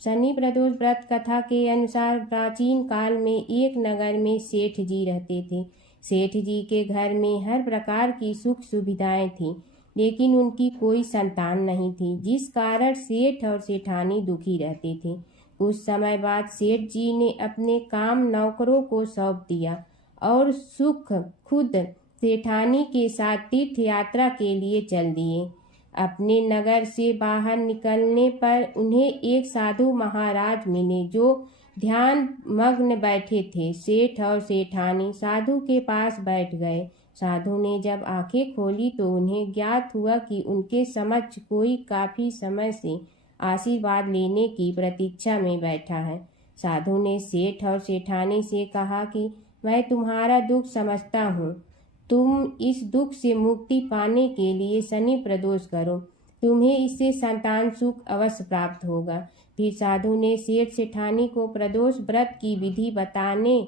शनि प्रदोष व्रत कथा के अनुसार प्राचीन काल में एक नगर में सेठ जी रहते थे। सेठ जी के घर में हर प्रकार की सुख सुविधाएं थीं, लेकिन उनकी कोई संतान नहीं थी, जिस कारण सेठ और सेठानी दुखी रहते थे। कुछ समय बाद सेठ जी ने अपने काम नौकरों को सौंप दिया और सुख खुद सेठानी के साथ तीर्थ यात्रा के लिए चल दिए। अपने नगर से बाहर निकलने पर उन्हें एक साधु महाराज मिले जो ध्यान मग्न बैठे थे। सेठ और सेठानी साधु के पास बैठ गए। साधु ने जब आंखें खोली तो उन्हें ज्ञात हुआ कि उनके समक्ष कोई काफी समय से आशीर्वाद लेने की प्रतीक्षा में बैठा है। साधु ने सेठ और सेठानी से कहा कि मैं तुम्हारा दुख समझता हूँ। तुम इस दुख से मुक्ति पाने के लिए शनि प्रदोष करो, तुम्हें इससे संतान सुख अवश्य प्राप्त होगा। फिर साधु ने सेठ सेठानी को प्रदोष व्रत की विधि बताने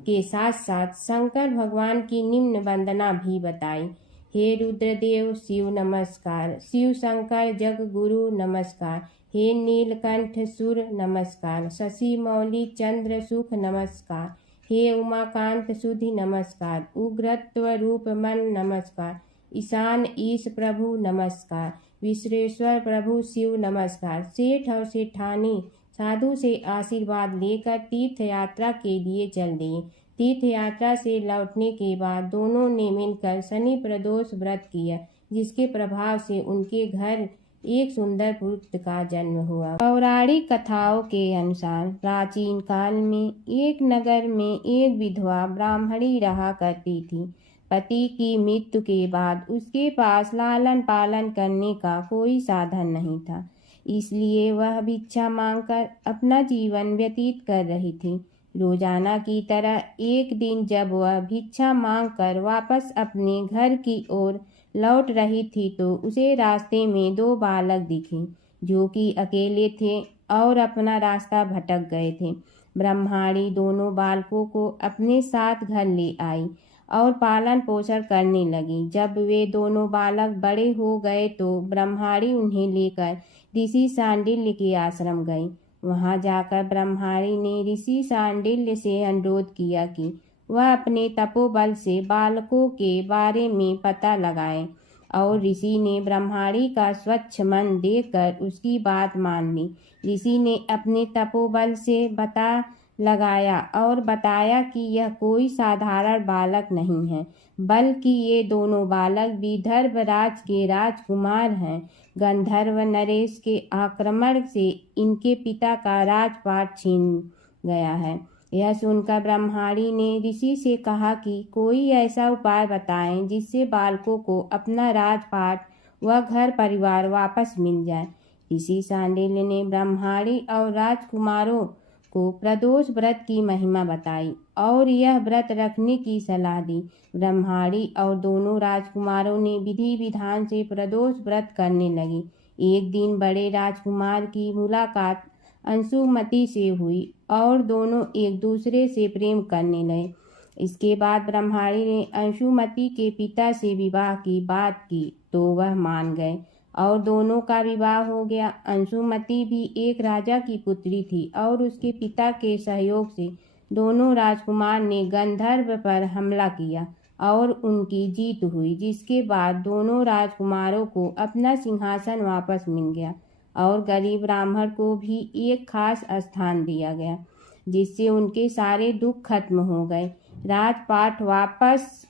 के साथ साथ शंकर भगवान की निम्न वंदना भी बताई। हे रुद्रदेव शिव नमस्कार, शिव शंकर जग गुरु नमस्कार, हे नीलकंठ सुर नमस्कार, शशि मौली चंद्र सुख नमस्कार, हे उमाकांत सुधि नमस्कार, उग्रत्व रूप मन नमस्कार, ईशान ईश प्रभु नमस्कार, विश्वेश्वर प्रभु शिव नमस्कार। सेठ और सेठानी साधु से आशीर्वाद लेकर तीर्थ यात्रा के लिए चल दिए। तीर्थ यात्रा से लौटने के बाद दोनों ने मिलकर शनि प्रदोष व्रत किया, जिसके प्रभाव से उनके घर एक सुंदर पुत्र का जन्म हुआ। पौराणिक कथाओं के अनुसार प्राचीन काल में एक नगर में एक विधवा ब्राह्मणी रहा करती थी। पति की मृत्यु के बाद उसके पास लालन पालन करने का कोई साधन नहीं था, इसलिए वह भिक्षा मांगकर अपना जीवन व्यतीत कर रही थी। रोजाना की तरह एक दिन जब वह भिक्षा मांगकर वापस अपने घर की ओर लौट रही थी तो उसे रास्ते में दो बालक दिखे जो कि अकेले थे और अपना रास्ता भटक गए थे। ब्रह्माणी दोनों बालकों को अपने साथ घर ले आई और पालन पोषण करने लगी। जब वे दोनों बालक बड़े हो गए तो ब्रह्माणी उन्हें लेकर ऋषि शांडिल्य के आश्रम गई। वहां जाकर ब्रह्माणी ने ऋषि शांडिल्य से अनुरोध किया कि वह अपने तपोबल से बालकों के बारे में पता लगाए, और ऋषि ने ब्रह्माणी का स्वच्छ मन देखकर उसकी बात मान ली। ऋषि ने अपने तपोबल से पता लगाया और बताया कि यह कोई साधारण बालक नहीं है, बल्कि ये दोनों बालक विदर्भ राज के राजकुमार हैं। गंधर्व नरेश के आक्रमण से इनके पिता का राजपाट छीन गया है। यह सुनकर ब्रह्माणी ने ऋषि से कहा कि कोई ऐसा उपाय बताएं जिससे बालकों को अपना राजपाट व घर परिवार वापस मिल जाए। ऋषि शांडिल्य ने ब्रह्माणी और राजकुमारों को प्रदोष व्रत की महिमा बताई और यह व्रत रखने की सलाह दी। ब्रह्माणी और दोनों राजकुमारों ने विधि विधान से प्रदोष व्रत करने लगे। एक दिन बड़े राजकुमार की मुलाकात अंशुमति से हुई और दोनों एक दूसरे से प्रेम करने लगे। इसके बाद ब्रह्माणी ने अंशुमति के पिता से विवाह की बात की तो वह मान गए और दोनों का विवाह हो गया। अंशुमति भी एक राजा की पुत्री थी और उसके पिता के सहयोग से दोनों राजकुमार ने गंधर्व पर हमला किया और उनकी जीत हुई, जिसके बाद दोनों राजकुमारों को अपना सिंहासन वापस मिल गया और गरीब ब्राह्मण को भी एक खास स्थान दिया गया, जिससे उनके सारे दुख खत्म हो गए। राजपाट वापस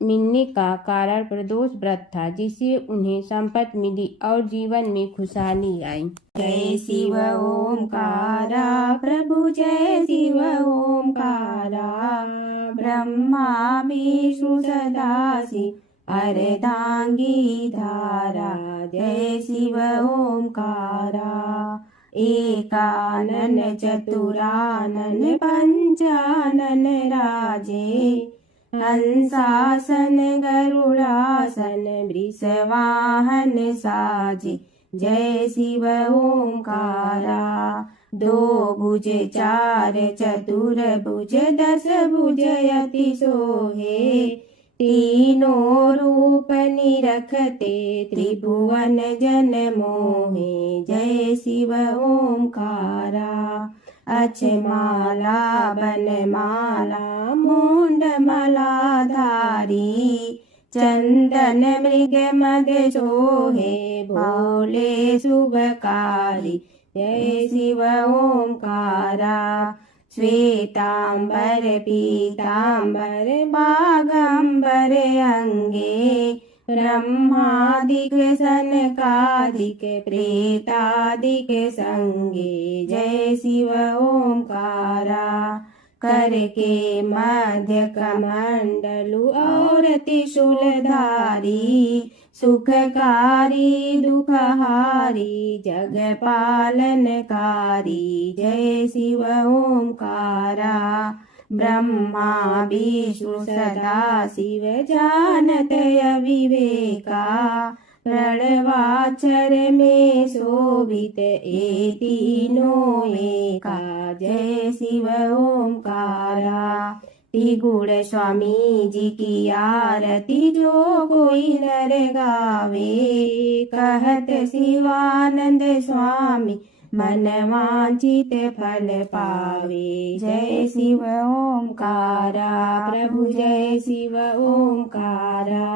मिलने का कारण प्रदोष व्रत था, जिससे उन्हें संपत्ति मिली और जीवन में खुशहाली आई। जय शिव ओंकारा प्रभु जय शिव ओंकारा, ब्रह्मा विष्णु सदाशिव अर्धांगी धारा। जय शिव ओंकारा, एकानन चतुरानन पंचानन राजे, हंसासन गरुड़ासन वृषवाहन साजे। जय शिव ओंकारा, दो भुज चार चतुर भुज दस भुज अति सोहे, तीनों रूप निरखते त्रिभुवन जन मोहे। जय शिव ओंकारा, अक्षमाला बनमाला मुंडमाला धारी चंदन मृग मद सोहे भोले शुभकारी जय शिव ओंकारा श्वेतांबर पीतांबर बागंबर अंगे ब्रह्मादिक सनकादिक प्रेतादिक संगे जय शिव ओंकारा करके मध्य कमंडलु और त्रिशूलधारी सुखकारी दुखहारी जग पालनकारी जय शिव ओंकारा ब्रह्मा विष्णु सदा शिव जानत अविवेका प्रणवाक्षर में शोभित ए तीनों एका जय शिव ओंकारा त्रिगुण स्वामी जी की आरती जो कोई नर गावे कहत शिवानंद स्वामी मन वांछित फल पावे जय शिव ओंकारा प्रभु जय शिव ओंकारा।